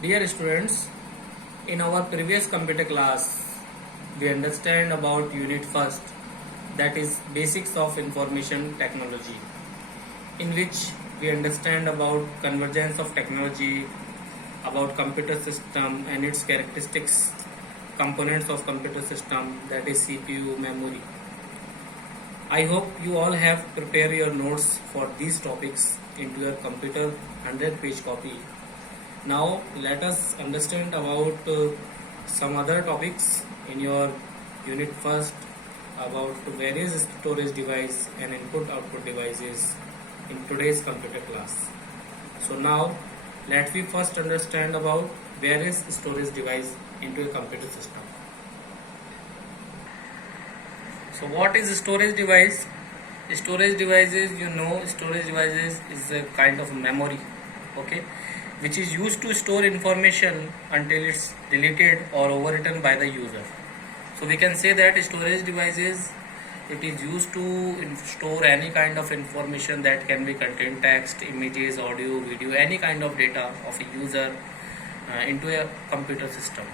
Dear students, in our previous computer class, we understand about unit first, that is basics of information technology, in which we understand about convergence of technology, about computer system and its characteristics, components of computer system, that is CPU, memory. I hope you all have prepared your notes for these topics into your computer 100-page copy. Now let us understand about some other topics in your unit first about various storage device and input output devices in today's computer class. So now let me first understand about various storage device into a computer system. So what is storage device? Storage devices, storage devices is a kind of memory, okay, which is used to store information until it's deleted or overwritten by the user. So we can say that storage devices, it is used to store any kind of information that can be contain text, images, audio, video, any kind of data of a user into a computer system,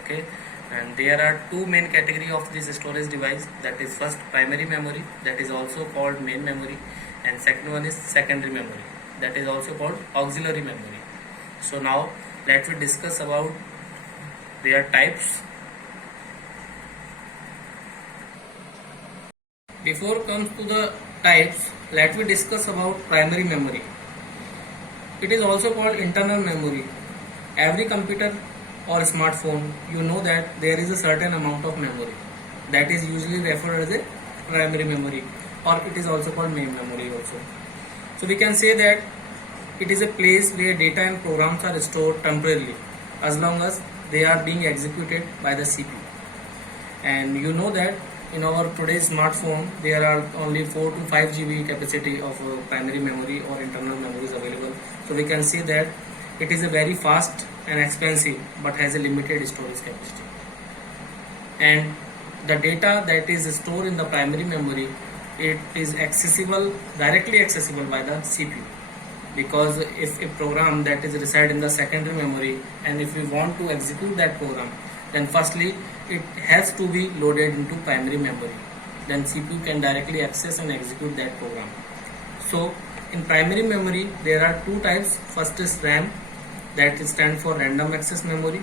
okay. And there are two main category of this storage device, that is first primary memory, that is also called main memory, and second one is secondary memory, that is also called auxiliary memory. So now let me discuss about their types. Before comes to the types, let me discuss about primary memory. It is also called internal memory. Every computer or smartphone, you know that there is a certain amount of memory that is usually referred as a primary memory, or it is also called main memory also. So we can say that it is a place where data and programs are stored temporarily as long as they are being executed by the CPU. And you know that in our today's smartphone there are only 4 to 5 GB capacity of primary memory or internal memory is available. So we can say that it is a very fast and expensive but has a limited storage capacity. And the data that is stored in the primary memory, it is directly accessible by the CPU. Because if a program that is reside in the secondary memory, and if we want to execute that program, then firstly it has to be loaded into primary memory, then CPU can directly access and execute that program. So in primary memory there are two types. First is RAM, that is stand for random access memory,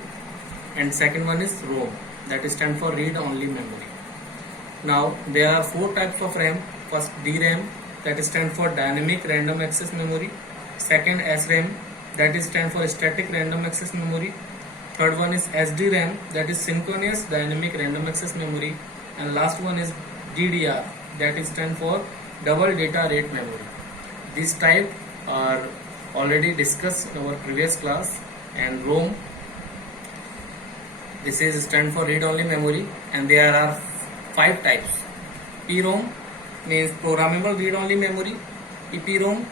and second one is ROM, that is stand for read only memory. Now there are four types of RAM. First DRAM, that is stand for dynamic random access memory. Second SRAM, that is stand for static random access memory. Third one is SDRAM, that is synchronous dynamic random access memory. And last one is DDR, that is stand for double data rate memory. These type are already discussed in our previous class. And ROM, this is stand for read only memory, and there are five types. PROM means programmable read only memory, EPROM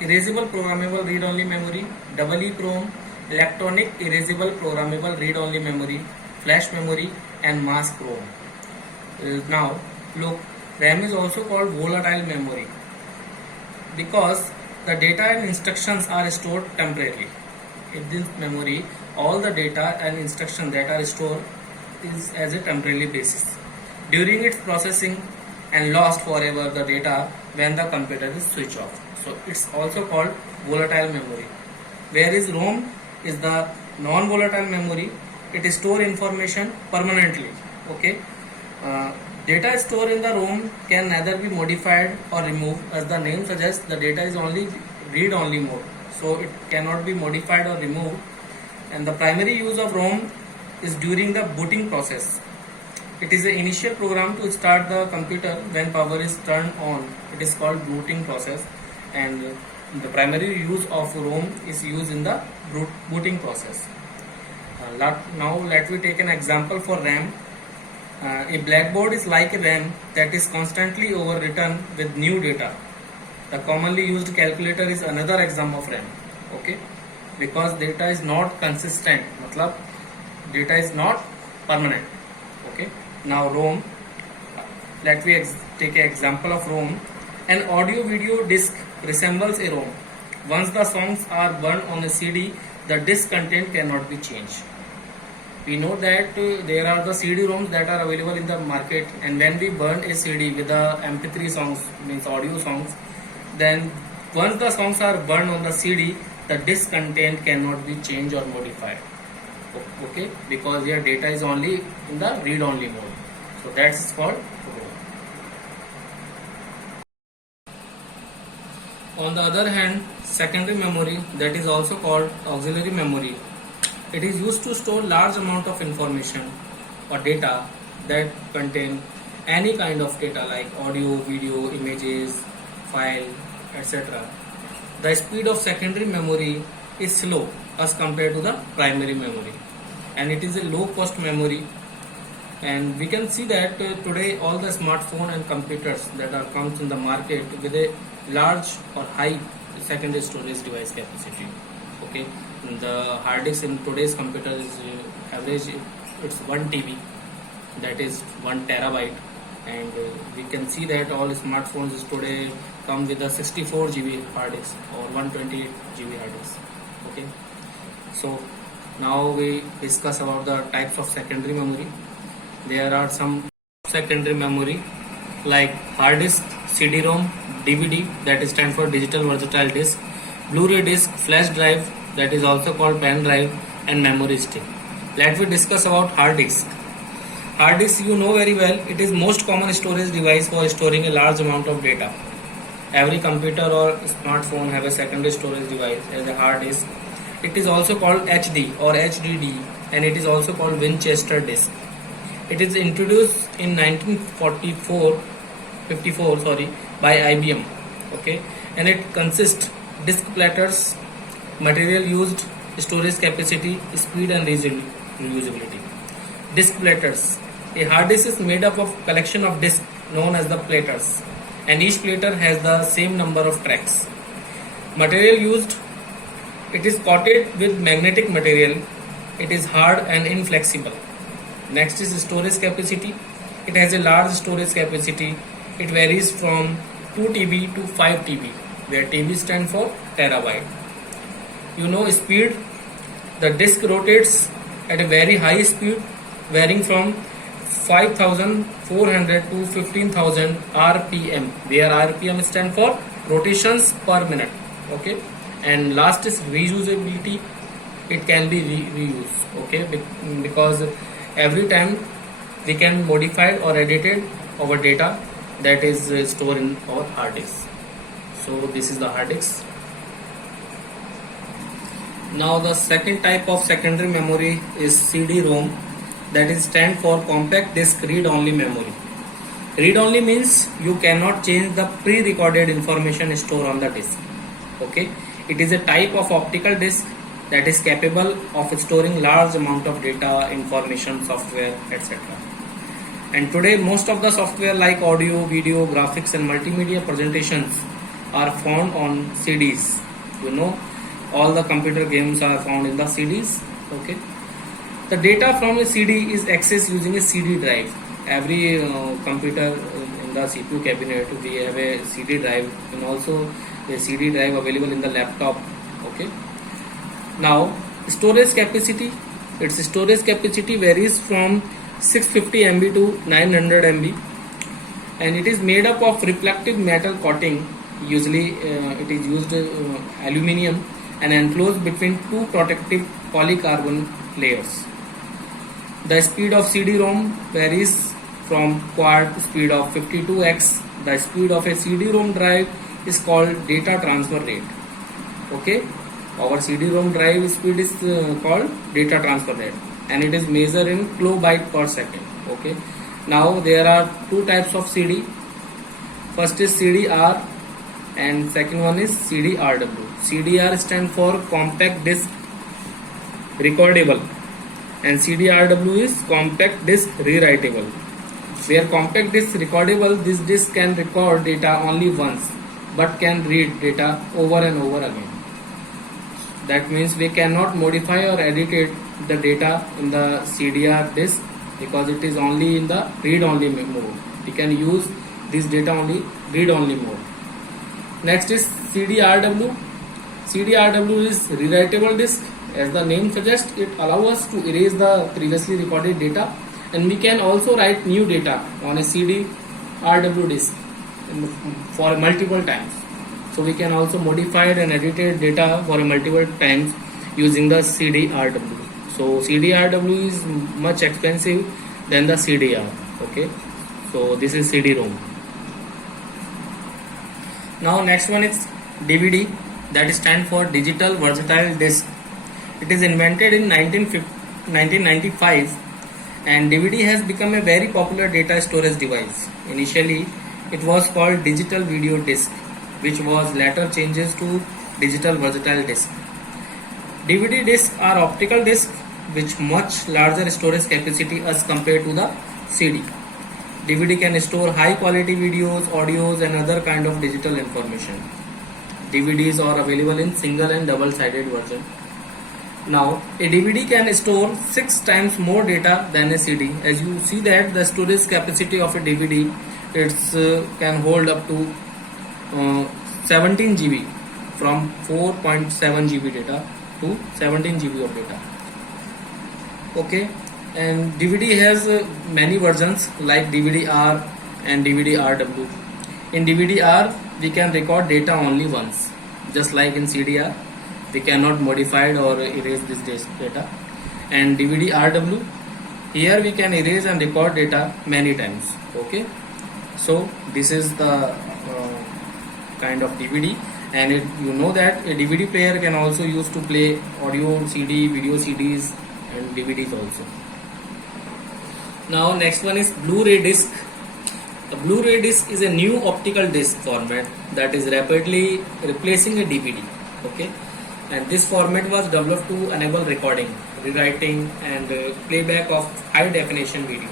erasable programmable read only memory, EEPROM electronic erasable programmable read only memory, flash memory, and mask ROM. Now look, RAM is also called volatile memory because the data and instructions are stored temporarily. In this memory, all the data and instructions that are stored is as a temporary basis. During its processing and lost forever the data when the computer is switched off. So it's also called volatile memory. Whereas ROM is the non-volatile memory. It store information permanently. Okay. Data stored in the ROM can neither be modified or removed. As the name suggests, the data is only read-only mode, so it cannot be modified or removed. And the primary use of ROM is during the booting process. It is the initial program to start the computer when power is turned on. It is called booting process, and the primary use of ROM is used in the booting process. Now let me take an example for RAM. A blackboard is like a RAM that is constantly overwritten with new data. The commonly used calculator is another example of RAM. Okay, because data is not consistent, matlab data is not permanent. Okay. Now ROM, let me take an example of ROM. An audio video disc resembles a ROM. Once the songs are burned on a CD, the disk content cannot be changed. We know that there are the CD-ROMs that are available in the market, and when we burn a CD with the MP3 songs, means audio songs, then once the songs are burned on the CD, the disk content cannot be changed or modified. Okay, because your data is only in the read-only mode. So that's called ROM. On the other hand, secondary memory, that is also called auxiliary memory, it is used to store large amount of information or data that contain any kind of data like audio, video, images, file, etc. The speed of secondary memory is slow as compared to the primary memory, and it is a low cost memory. And we can see that today all the smartphone and computers that are comes in the market with a large or high secondary storage device capacity. Okay, the hard disk in today's computer is average, it's 1 TB, that is 1 terabyte, and we can see that all smartphones is today come with a 64 GB hard disk or 128 GB hard disk. Okay, so now we discuss about the types of secondary memory. There are some secondary memory like hard disk, CD-ROM, DVD, that is stand for digital versatile disk, Blu-ray disc, flash drive, that is also called pen drive, and memory stick. Let me discuss about hard disk. Hard disk, you know very well, it is most common storage device for storing a large amount of data. Every computer or smartphone have a secondary storage device as a hard disk. It is also called HD or HDD, and it is also called Winchester disk. It is introduced in 1954 by IBM. Okay, and it consists disk platters, material used, storage capacity, speed, and reusability. Disk platters. A hard disk is made up of collection of disks known as the platters, and each platter has the same number of tracks. Material used. It is coated with magnetic material. It is hard and inflexible. Next is storage capacity. It has a large storage capacity. It varies from 2 TB to 5 TB, where TB stands for terabyte. You know speed. The disk rotates at a very high speed, varying from 5,400 to 15,000 RPM, where RPM stands for rotations per minute. Okay, and last is reusability. It can be reused. Okay, because every time we can modify or edit our data that is stored in our hard disk. So this is the hard disk. Now the second type of secondary memory is CD-ROM, that is stand for compact disk read-only memory. Read-only means you cannot change the pre-recorded information stored on the disk. Okay, it is a type of optical disk that is capable of storing large amount of data, information, software, etc. And today most of the software like audio, video, graphics, and multimedia presentations are found on CDs. You know, all the computer games are found in the CDs. Okay, the data from a CD is accessed using a CD drive. Every computer in the CPU cabinet we have a CD drive, and also a CD drive available in the laptop. Okay, now storage capacity. Its storage capacity varies from 650 MB to 900 MB, and it is made up of reflective metal coating. Usually it is used aluminium and enclosed between two protective polycarbonate layers. The speed of CD-ROM varies from quad speed of 52x. The speed of a CD-ROM drive is called data transfer rate. Okay, our CD-ROM drive speed is called data transfer rate, and it is measured in kilobyte per second. Okay, now there are two types of CD. First is CDR and second one is CDRW. CDR stands for compact disc recordable, and CDRW is compact disc rewritable. Where compact disc recordable, this disc can record data only once but can read data over and over again. That means we cannot modify or edit the data in the CDR disk because it is only in the read-only mode. We can use this data only read-only mode. Next is CDRW. CDRW is rewritable disk, As the name suggests, it allows us to erase the previously recorded data, and we can also write new data on a CD RW disk for multiple times. So we can also modify and edit data for multiple times using the CD-RW. So CD-RW is much expensive than the CDR. Okay, so this is CD-ROM. Now next one is DVD, that stands for Digital Versatile Disc. It is invented in 1995, and DVD has become a very popular data storage device. Initially, it was called Digital Video Disc, which was later changes to Digital Versatile Disc. DVD discs are optical discs with much larger storage capacity as compared to the CD. DVD can store high quality videos, audios and other kind of digital information. DVDs are available in single and double sided version. Now a DVD can store 6 times more data than a CD. As you see that the storage capacity of a DVD can hold up to 17 GB, from 4.7 GB data to 17 GB of data. Okay, and DVD has many versions like DVD-R and DVD-RW. In DVD-R we can record data only once, just like in CDR we cannot modify it or erase this data. And DVD-RW, here we can erase and record data many times. Okay, so this is the kind of DVD, and you know that a DVD player can also use to play audio CD, video CDs and DVDs also. Now next one is Blu-ray disc. The Blu-ray disc is a new optical disc format that is rapidly replacing a DVD. Okay, and this format was developed to enable recording, rewriting and playback of high definition videos.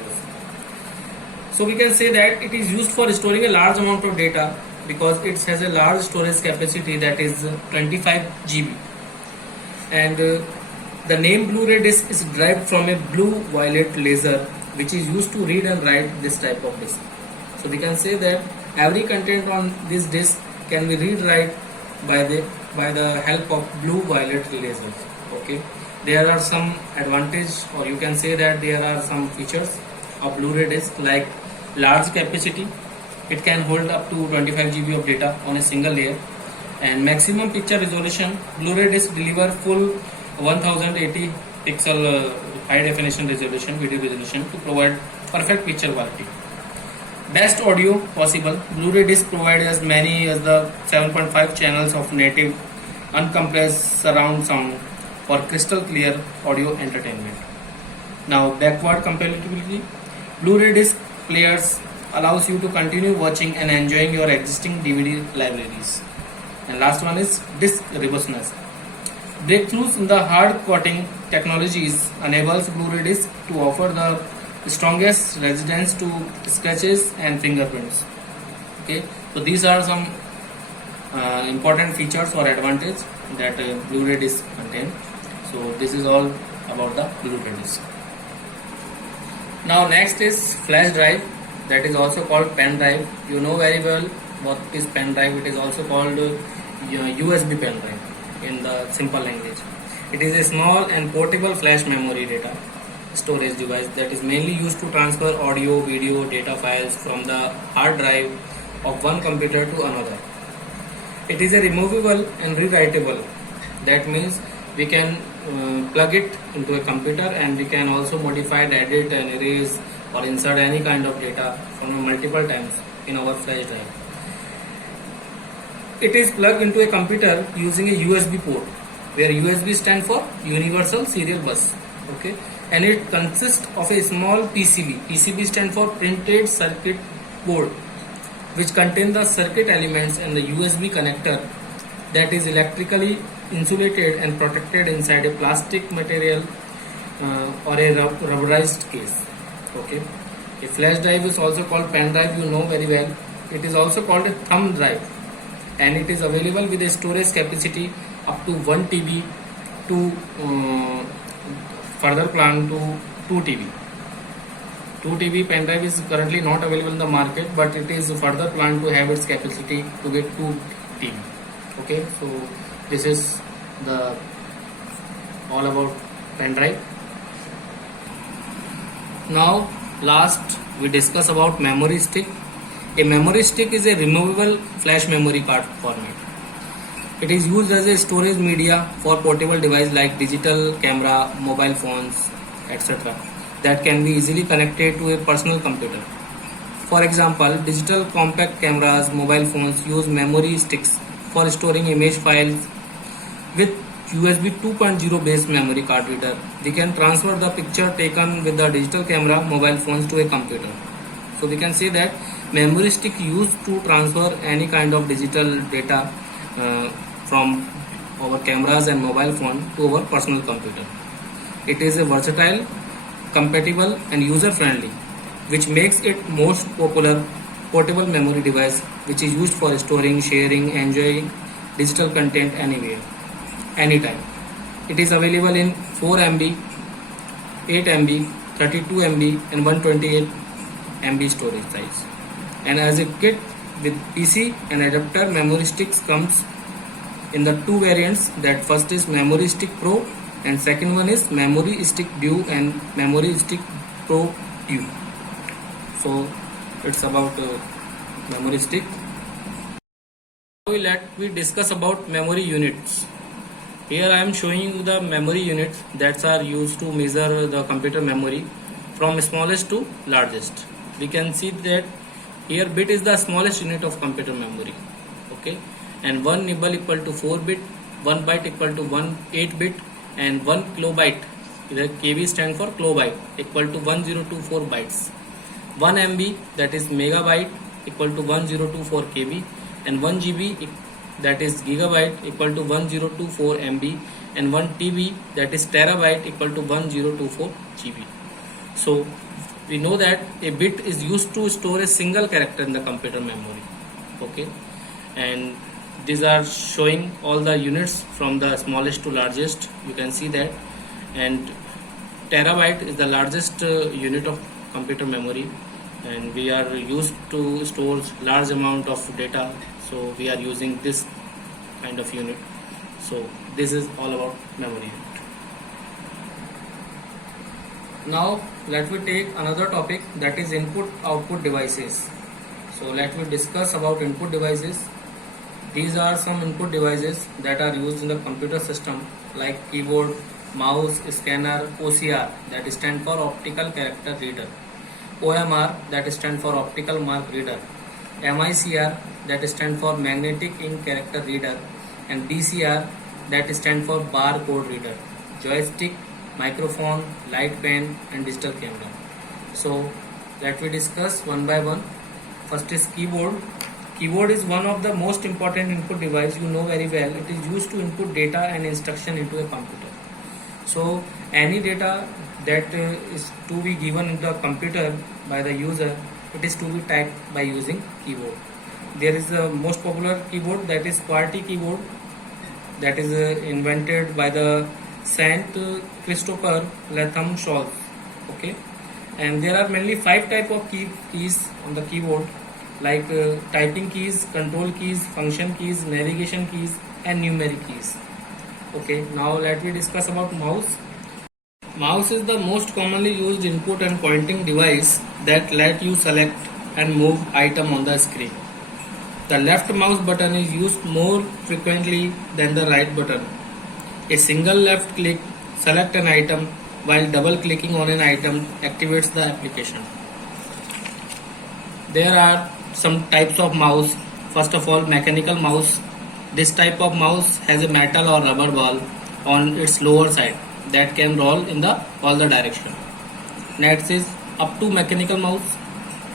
So we can say that it is used for storing a large amount of data because it has a large storage capacity, that is 25 GB. And the name Blu-ray disc is derived from a blue-violet laser which is used to read and write this type of disc. So we can say that every content on this disc can be read write by the help of blue-violet lasers. Okay, there are some advantage, or you can say that there are some features of Blu-ray disc like large capacity. It can hold up to 25 GB of data on a single layer, and maximum picture resolution. Blu-ray disc deliver full 1080 pixel high definition resolution, video resolution, to provide perfect picture quality. Best audio possible. Blu-ray disc provides as many as the 7.5 channels of native uncompressed surround sound for crystal clear audio entertainment. Now backward compatibility. Blu-ray disc players allows you to continue watching and enjoying your existing DVD libraries. And last one is disc robustness. Breakthroughs in the hard coding technologies enables Blu-ray disc to offer the strongest resistance to scratches and fingerprints. Okay, so these are some important features or advantage that Blu-ray disc contain. So this is all about the Blu-ray disc. Now next is flash drive, that is also called pen drive. You know very well what is pen drive. It is also called USB pen drive in the simple language. It is a small and portable flash memory data storage device that is mainly used to transfer audio, video, data files from the hard drive of one computer to another. It is a removable and rewritable. That means we can plug it into a computer, and we can also modify, edit and erase or insert any kind of data from multiple times in our flash drive. It is plugged into a computer using a USB port, where USB stands for Universal Serial Bus. Okay, and it consists of a small PCB. PCB stands for printed circuit board, which contain the circuit elements and the USB connector that is electrically insulated and protected inside a plastic material or a rubberized case. Okay, a flash drive is also called pen drive, you know very well. It is also called a thumb drive, and it is available with a storage capacity up to 1 TB to further plan to 2 TB. 2 TB pen drive is currently not available in the market, but it is further planned to have its capacity to get 2 TB. Okay, so this is the all about pen drive. Now last we discuss about memory stick. A memory stick is a removable flash memory card format. It is used as a storage media for portable devices like digital camera, mobile phones, etc. that can be easily connected to a personal computer. For example, digital compact cameras, mobile phones use memory sticks for storing image files. With USB 2.0 based memory card reader, we can transfer the picture taken with the digital camera, mobile phones to a computer. So we can say that memory stick used to transfer any kind of digital data from our cameras and mobile phone to our personal computer. It is a versatile, compatible and user friendly, which makes it most popular portable memory device which is used for storing, sharing, enjoying digital content anywhere, anytime. It is available in 4 MB, 8 MB, 32 MB and 128 MB storage size. And as a kit with PC and adapter, memory sticks comes in the two variants. That first is Memory Stick Pro and second one is Memory Stick Duo and Memory Stick Pro Duo. So it's about memory stick. Now we discuss about memory units. Here I am showing you the memory units that are used to measure the computer memory from smallest to largest. We can see that here bit is the smallest unit of computer memory. Okay, and 1 nibble equal to 4 bit, 1 byte equal to 8 bit and 1 kilobyte, the KB stand for kilobyte, equal to 1024 bytes. 1 MB, that is megabyte, equal to 1024 KB and 1 GB, that is gigabyte, equal to 1024 MB and 1 TB, that is terabyte, equal to 1024 GB. So we know that a bit is used to store a single character in the computer memory. Okay, and these are showing all the units from the smallest to largest. You can see that, and terabyte is the largest unit of computer memory, and we are used to store large amount of data, so we are using this kind of unit. So this is all about memory unit. Now let me take another topic, that is input output devices. So let me discuss about input devices. These are some input devices that are used in the computer system like keyboard, mouse, scanner, OCR, that stand for optical character reader, OMR, that stand for optical mark reader, MICR, that stand for magnetic ink character reader, and DCR, that stand for barcode reader, joystick, microphone, light pen and digital camera. So let me discuss one by one. First is keyboard. Keyboard is one of the most important input device, you know very well. It is used to input data and instruction into a computer. So any data that is to be given in the computer by the user, it is to be typed by using keyboard. There is a most popular keyboard, that is QWERTY keyboard, that is invented by the Saint Christopher Latham Scholz. Okay, and there are mainly 5 type of keys on the keyboard, like typing keys, control keys, function keys, navigation keys and numeric keys. Okay, now let me discuss about mouse. Mouse is the most commonly used input and pointing device that let you select and move item on the screen. The left mouse button is used more frequently than the right button. A single left click select an item, while double clicking on an item activates the application. There are some types of mouse. First of all, mechanical mouse. This type of mouse has a metal or rubber ball on its lower side that can roll in all the direction. Next is up to mechanical mouse.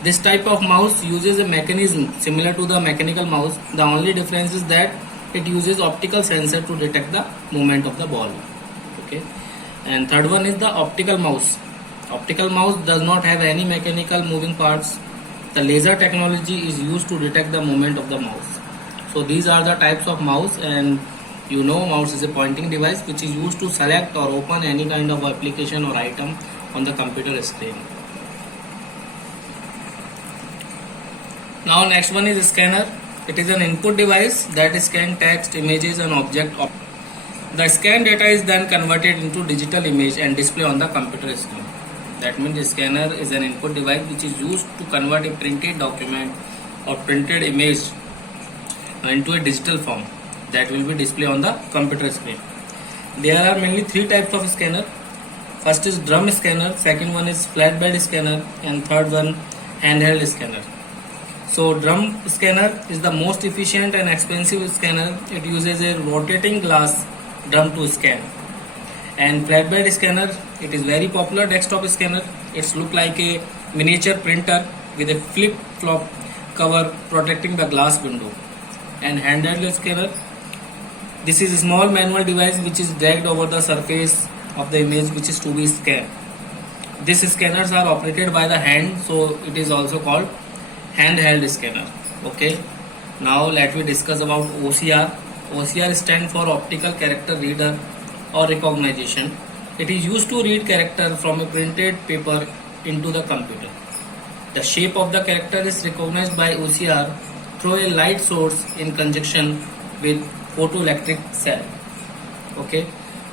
This type of mouse uses a mechanism similar to the mechanical mouse. The only difference is that it uses optical sensor to detect the movement of the ball. Okay, and third one is the optical mouse. Optical mouse does not have any mechanical moving parts. The laser technology is used to detect the movement of the mouse. So these are the types of mouse, and you know mouse is a pointing device which is used to select or open any kind of application or item on the computer screen. Now next one is scanner. It is an input device that scans text, images and object. The scan data is then converted into digital image and display on the computer screen. That means the scanner is an input device which is used to convert a printed document or printed image into a digital form that will be displayed on the computer screen. There are mainly three types of scanner. First is drum scanner, second one is flatbed scanner, and third one handheld scanner. So drum scanner is the most efficient and expensive scanner. It uses a rotating glass drum to scan. And flatbed scanner, it is very popular desktop scanner. It's look like a miniature printer with a flip-flop cover protecting the glass window. And handheld scanner, this is a small manual device which is dragged over the surface of the image which is to be scanned. These scanners are operated by the hand, so it is also called handheld scanner. Okay, now let me discuss about OCR. OCR stands for optical character reader or recognition. It is used to read character from a printed paper into the computer. The shape of the character is recognized by OCR through a light source in conjunction with photoelectric cell. Okay,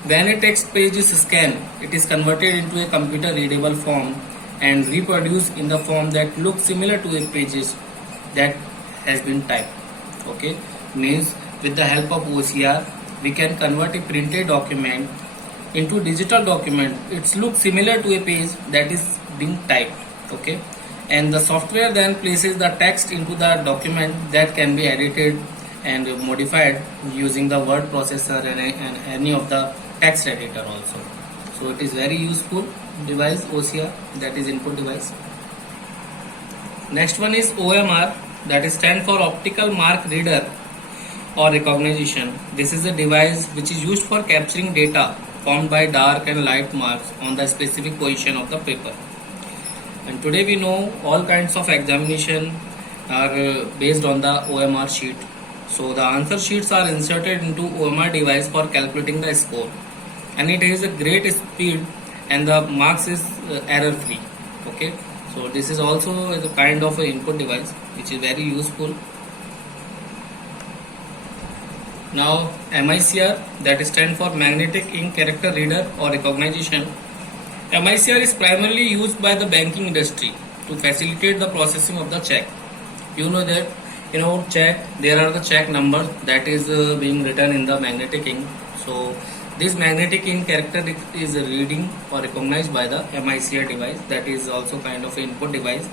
when a text page is scanned, it is converted into a computer readable form and reproduced in the form that looks similar to a pages that has been typed. Okay, means with the help of OCR we can convert a printed document into digital document. It looks similar to a page that is being typed. Okay, and the software then places the text into the document that can be edited and modified using the word processor and any of the text editor also. So it is very useful device OCR, that is input device. Next one is OMR, that is stand for optical mark reader or recognition. This is a device which is used for capturing data formed by dark and light marks on the specific position of the paper. And today we know all kinds of examination are based on the OMR sheet. So the answer sheets are inserted into OMR device for calculating the score, and it has a great speed and the marks is error free. Okay, so this is also a kind of a input device which is very useful. Now MICR, that stands for magnetic ink character reader or recognition. MICR is primarily used by the banking industry to facilitate the processing of the check. You know that in our check there are the check numbers that is being written in the magnetic ink. So this magnetic ink character is reading or recognized by the MICR device, that is also kind of an input device.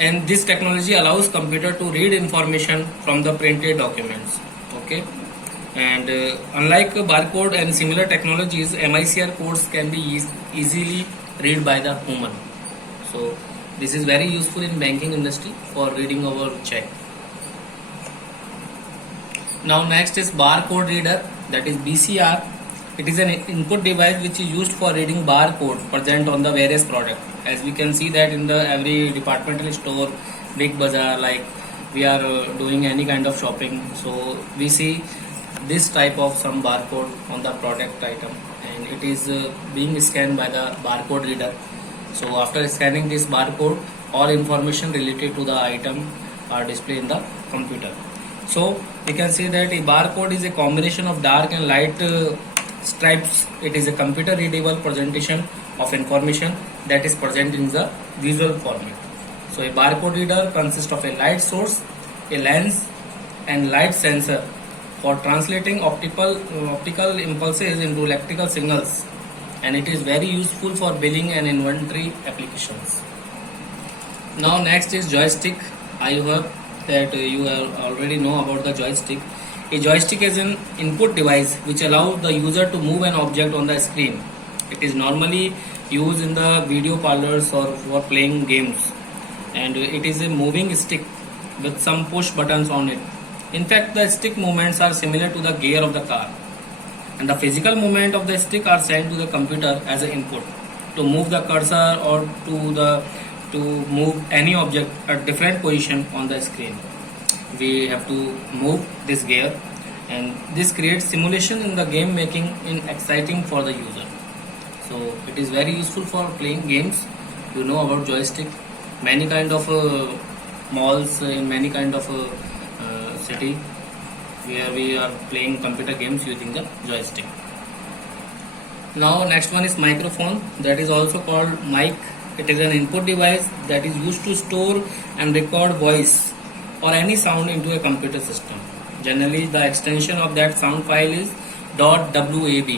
And this technology allows computer to read information from the printed documents. Okay, and unlike barcode and similar technologies, MICR codes can be easily read by the human. So this is very useful in banking industry for reading our check. Now next is barcode reader, that is BCR. It is an input device which is used for reading barcode present on the various product. As we can see that in the every departmental store, big bazaar, like we are doing any kind of shopping, so we see this type of some barcode on the product item, and it is being scanned by the barcode reader. So after scanning this barcode, all information related to the item are displayed in the computer. So we can say that a barcode is a combination of dark and light stripes. It is a computer readable presentation of information that is present in the visual format. So a barcode reader consists of a light source, a lens, and light sensor for translating optical impulses into electrical signals, and it is very useful for billing and inventory applications. Now next is joystick. I hope that you already know about the joystick. A joystick is an input device which allows the user to move an object on the screen. It is normally used in the video parlors or for playing games, and it is a moving stick with some push buttons on it. In fact, the stick movements are similar to the gear of the car, and the physical movement of the stick are sent to the computer as an input to move the cursor or to move any object at different position on the screen. We have to move this gear, and this creates simulation in the game, making it exciting for the user. So it is very useful for playing games. You know about joystick. Many kind of malls in many kind of city where we are playing computer games using the joystick. Now next one is microphone, that is also called mic. It is an input device that is used to store and record voice or any sound into a computer system. Generally the extension of that sound file is .wab.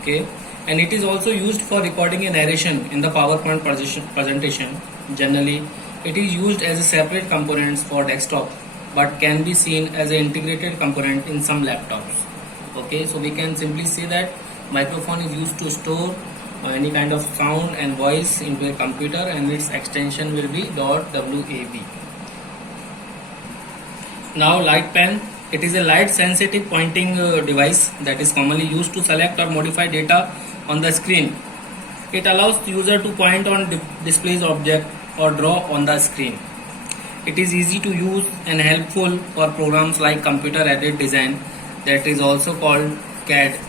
Okay, and it is also used for recording a narration in the PowerPoint presentation. Generally it is used as a separate components for desktop but can be seen as an integrated component in some laptops. Okay, so we can simply say that microphone is used to store any kind of sound and voice into a computer, and its extension will be .wab. Now light pen, it is a light sensitive pointing device that is commonly used to select or modify data on the screen. It allows the user to point on displays object or draw on the screen. It is easy to use and helpful for programs like computer aided design, that is also called CAD.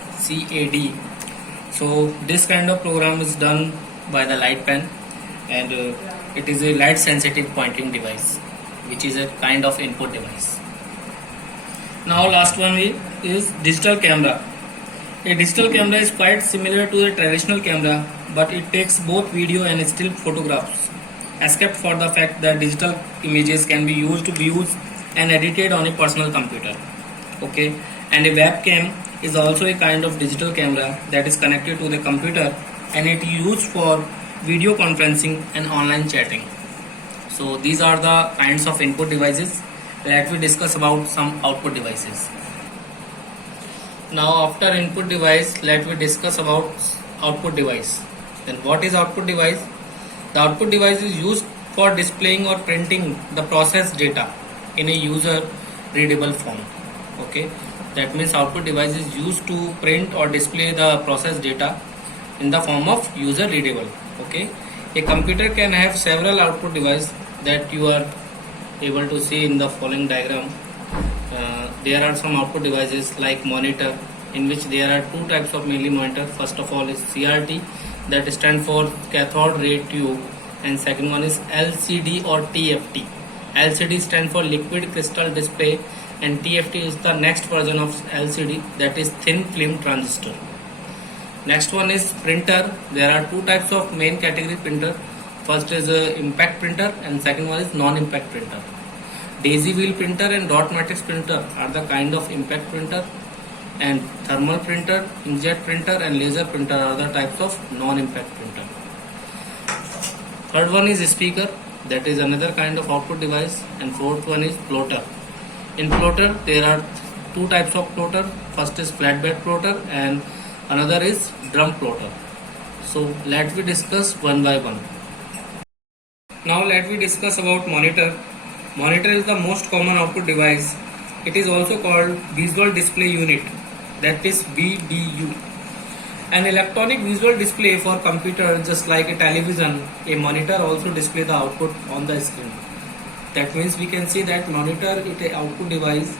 So this kind of program is done by the light pen, and it is a light sensitive pointing device which is a kind of input device. Now last one is digital camera. A digital camera is quite similar to a traditional camera, but it takes both video and still photographs, except for the fact that digital images can be used to view and edited on a personal computer. Okay, and a webcam is also a kind of digital camera that is connected to the computer, and it is used for video conferencing and online chatting. So these are the kinds of input devices. Let me discuss about some output devices. Now after input device, let me discuss about output device. Then what is output device? The output device is used for displaying or printing the processed data in a user readable form. Okay, that means output device is used to print or display the processed data in the form of user readable. Okay, a computer can have several output devices that you are able to see in the following diagram. There are some output devices like monitor, in which there are two types of mainly monitor. First of all is CRT, that stands for cathode ray tube, and second one is LCD or TFT. LCD stands for liquid crystal display, and TFT is the next version of LCD, that is thin film transistor. Next one is printer. There are two types of main category printer. First is impact printer and second one is non-impact printer. Daisy wheel printer and dot matrix printer are the kind of impact printer, and thermal printer, inkjet printer and laser printer are the types of non-impact printer. Third one is speaker, that is another kind of output device, and fourth one is plotter. In plotter there are two types of plotter. First is flatbed plotter and another is drum plotter. So let me discuss one by one. Now let me discuss about monitor. Monitor is the most common output device. It is also called visual display unit, that is VDU. An electronic visual display for computer, just like a television, a monitor also display the output on the screen. That means we can say that monitor is an output device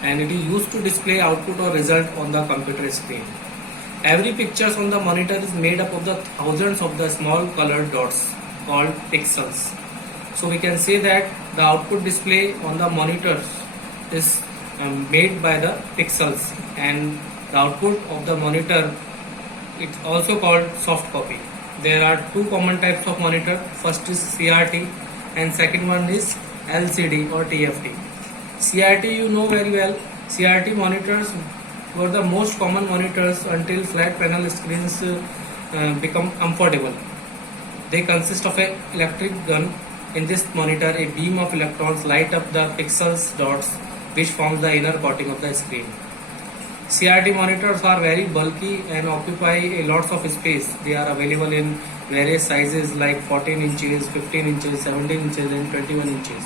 and it is used to display output or result on the computer screen. Every pictures on the monitor is made up of the thousands of the small colored dots called pixels. So we can say that the output display on the monitors is made by the pixels, and the output of the monitor, it's also called soft copy. There are two common types of monitor. First is CRT and second one is LCD or TFT. CRT you know very well. CRT monitors were the most common monitors until flat panel screens become comfortable. They consist of an electric gun. In this monitor, a beam of electrons light up the pixels dots which forms the inner coating of the screen. CRT monitors are very bulky and occupy a lots of space. They are available in various sizes like 14 inches, 15 inches, 17 inches and 21 inches.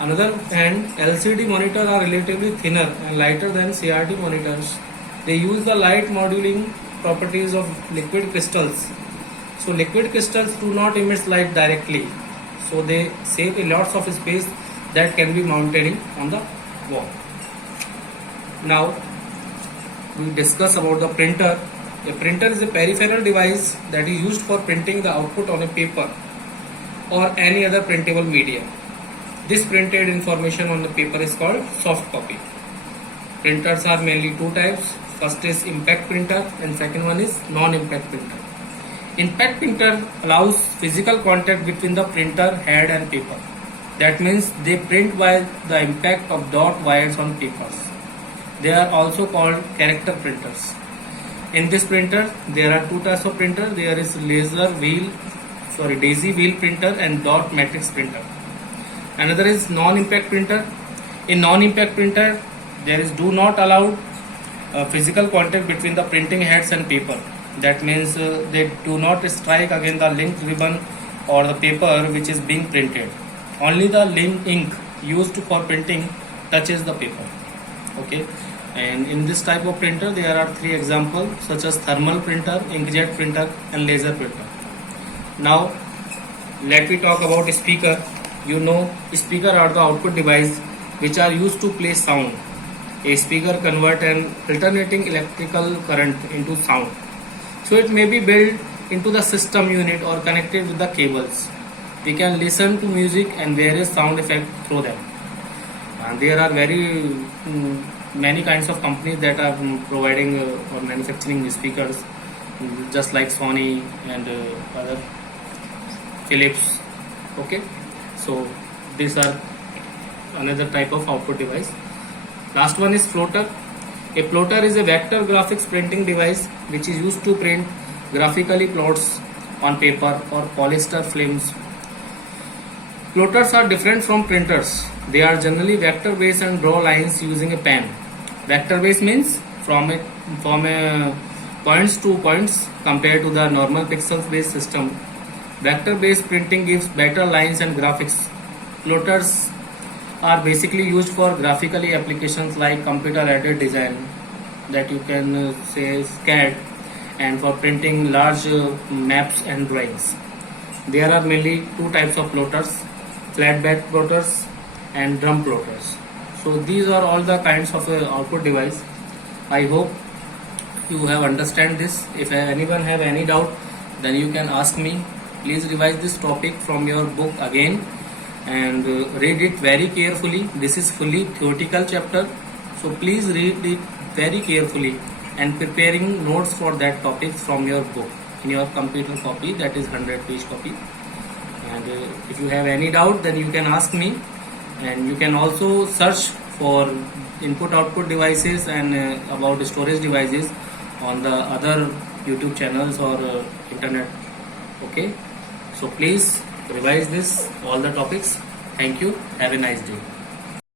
Another hand, LCD monitors are relatively thinner and lighter than CRT monitors. They use the light modulating properties of liquid crystals. So liquid crystals do not emit light directly. So they save a lots of space that can be mounted on the wall. Now we discuss about the printer. A printer is a peripheral device that is used for printing the output on a paper or any other printable media. This printed information on the paper is called soft copy. Printers are mainly two types. First is impact printer and second one is non-impact printer. Impact printer allows physical contact between the printer head and paper. That means they print by the impact of dot wires on papers. They are also called character printers. In this printer, there are two types of printer. There is daisy wheel printer and dot matrix printer. Another is non-impact printer. In non-impact printer, there is do not allow physical contact between the printing heads and paper. That means they do not strike against the linked ribbon or the paper which is being printed. Only the ink used for printing touches the paper. Okay. And in this type of printer, there are three examples such as thermal printer, inkjet printer, and laser printer. Now, let me talk about speaker. You know, speaker are the output device which are used to play sound. A speaker convert an alternating electrical current into sound. So it may be built into the system unit or connected with the cables. We can listen to music and various sound effects through them. And there are very many kinds of companies that are providing or manufacturing speakers, just like Sony and other Philips. Okay, so these are another type of output device. Last one is floater. A plotter is a vector graphics printing device which is used to print graphically plots on paper or polyester films. Plotters are different from printers. They are generally vector based and draw lines using a pen. Vector based means from a points to points compared to the normal pixels based system. Vector based printing gives better lines and graphics. Plotters are basically used for graphically applications like computer aided design, that you can say CAD, and for printing large maps and drawings. There are mainly two types of plotters: flat bed plotters and drum plotters. So these are all the kinds of output device. I hope you have understand this. If anyone have any doubt, then you can ask me. Please revise this topic from your book again and read it very carefully. This is fully theoretical chapter, so please read it very carefully and preparing notes for that topic from your book in your computer copy, that is 100-page copy. And if you have any doubt, then you can ask me, and you can also search for input output devices and about storage devices on the other YouTube channels or internet. Okay, so please revise this all the topics. Thank you. Have a nice day.